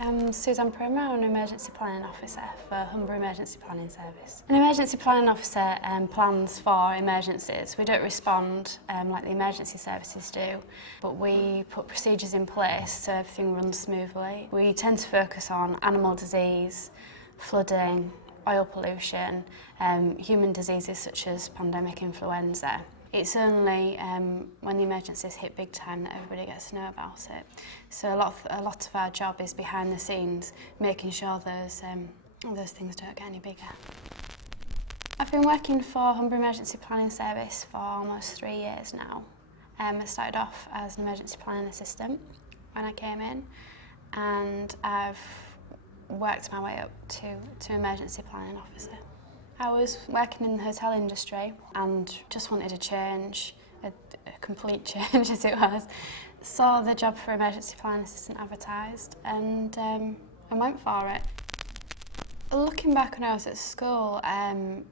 I'm Suzanne, I'm an Emergency Planning Officer for Humber Emergency Planning Service. An Emergency Planning Officer plans for emergencies. We don't respond like the emergency services do, but we put procedures in place so everything runs smoothly. We tend to focus on animal disease, flooding, oil pollution, human diseases such as pandemic influenza. It's only when the emergencies hit big time that everybody gets to know about it. So a lot of our job is behind the scenes, making sure those things don't get any bigger. I've been working for Humber Emergency Planning Service for almost 3 years now. I started off as an emergency planning assistant when I came in, and I've worked my way up to emergency planning officer. I was working in the hotel industry and just wanted a change, a complete change as it was. Saw the job for emergency planning assistant advertised and I went for it. Looking back when I was at school, I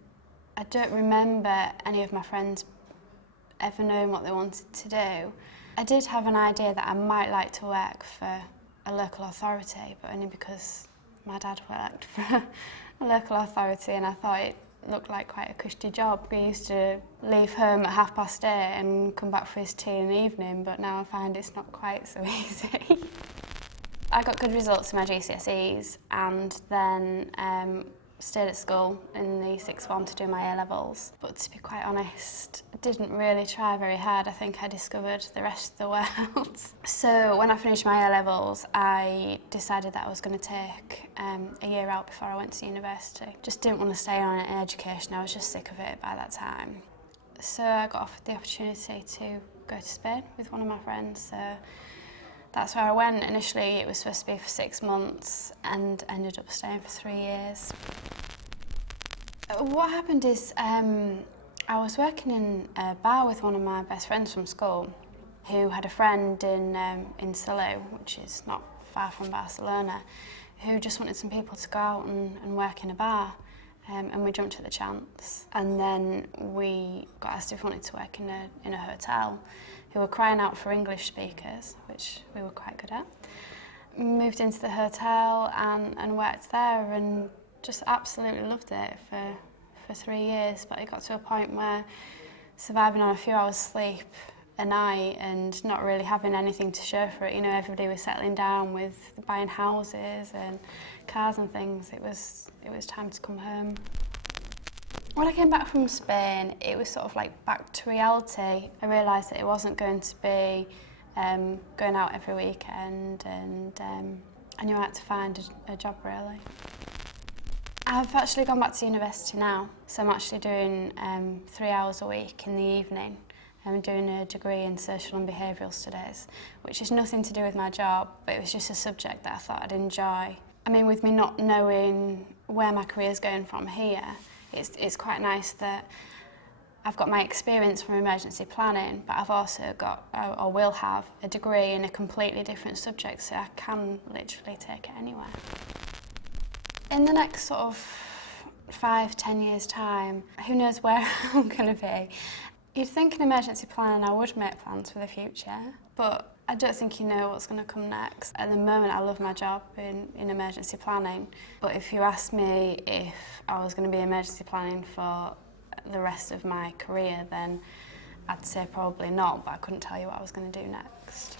don't remember any of my friends ever knowing what they wanted to do. I did have an idea that I might like to work for a local authority, but only because my dad worked for a local authority and I thought it looked like quite a cushy job. We used to leave home at 8:30 and come back for his tea in the evening, but now I find it's not quite so easy. I got good results in my GCSEs and then stayed at school in the sixth form to do my A-levels. But to be quite honest, I didn't really try very hard. I think I discovered the rest of the world. So when I finished my A-levels, I decided that I was going to take a year out before I went to university. Just didn't want to stay on in education. I was just sick of it by that time. So I got offered the opportunity to go to Spain with one of my friends. So that's where I went. Initially it was supposed to be for 6 months and ended up staying for 3 years. What happened is I was working in a bar with one of my best friends from school who had a friend in Salou, which is not far from Barcelona, who just wanted some people to go out and work in a bar. And we jumped at the chance. And then we got asked if we wanted to work in a hotel, who were crying out for English speakers, which we were quite good at. Moved into the hotel and worked there and just absolutely loved it for 3 years. But it got to a point where surviving on a few hours sleep a night and not really having anything to show for it, you know, everybody was settling down with buying houses and cars and things. It was time to come home. When I came back from Spain, it was sort of like back to reality. I realised that it wasn't going to be going out every weekend, and I knew I had to find a job really. I've actually gone back to university now, so I'm actually doing 3 hours a week in the evening. I'm doing a degree in social and behavioural studies, which is nothing to do with my job, but it was just a subject that I thought I'd enjoy. I mean, with me not knowing where my career's going from here, it's quite nice that I've got my experience from emergency planning, but I've also got, or will have, a degree in a completely different subject, so I can literally take it anywhere. In the next sort of 5-10 years' time, who knows where I'm going to be. You'd think in emergency planning I would make plans for the future, but I don't think you know what's going to come next. At the moment I love my job in emergency planning, but if you asked me if I was going to be emergency planning for the rest of my career, then I'd say probably not, but I couldn't tell you what I was going to do next.